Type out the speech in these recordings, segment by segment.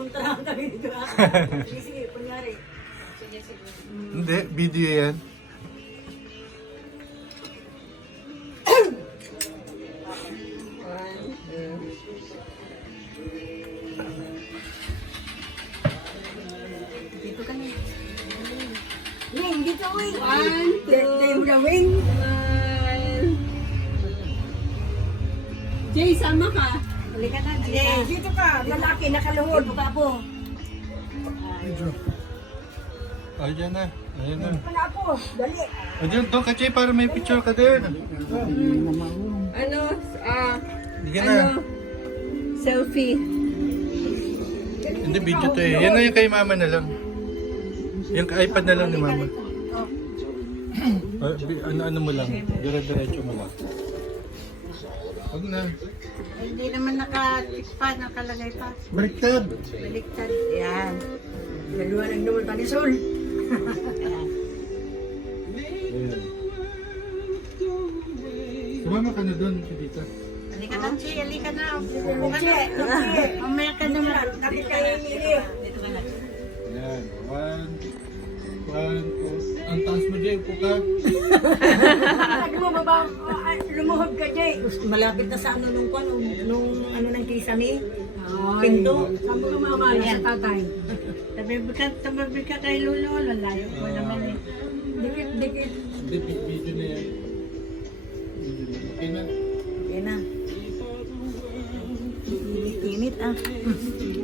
Puntahan kami dito. Sige, sige, kunyari. Sige, sige. Hindi, video yan. Dito ka na. Wing, dito wing. 1, 2, Tayo mo na wing. 1. Jay, sama ka. Halika na, dito ka. Lalaki, nakaluhod. Dito ka po. Ayan na. Ayan na. Wala po, dali. Ayan, doon ka, Jay, para may picture ka din. Ano, Hindi ka na. selfie. Hindi, video to eh. Yan na yung kay mama na lang. Yung iPad na lang ni mama. Ano mo lang. Dire-diretso mo lang. Huwag na. Hindi naman nakatikpa, nakalagay pa. Baliktad. Baliktad. Yan. Naliwanag naman pa ni Sol. Ayan. Sumama ka na doon, dito. Halika na, Chi. Halika na. Upo ka na. Mamaya ka naman. Kapit kayo yung dito ka na. Ayan. One, two. Ang taas mo, Jay. Upo ka. Ano mo, baba, lumuhod ka, Jay. Malapit na sa ano nung ano ng kisame. Pinto. Saan mo lumamala sa tatay? Tabi ka kay Lolo. Layo ko naman eh. Dikit. Hindi, video na yan. Okay na. Okay na. Init ah.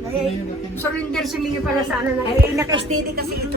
Ay, surrender si Mio para sa ano na. Ay, naka-steady kasi ito.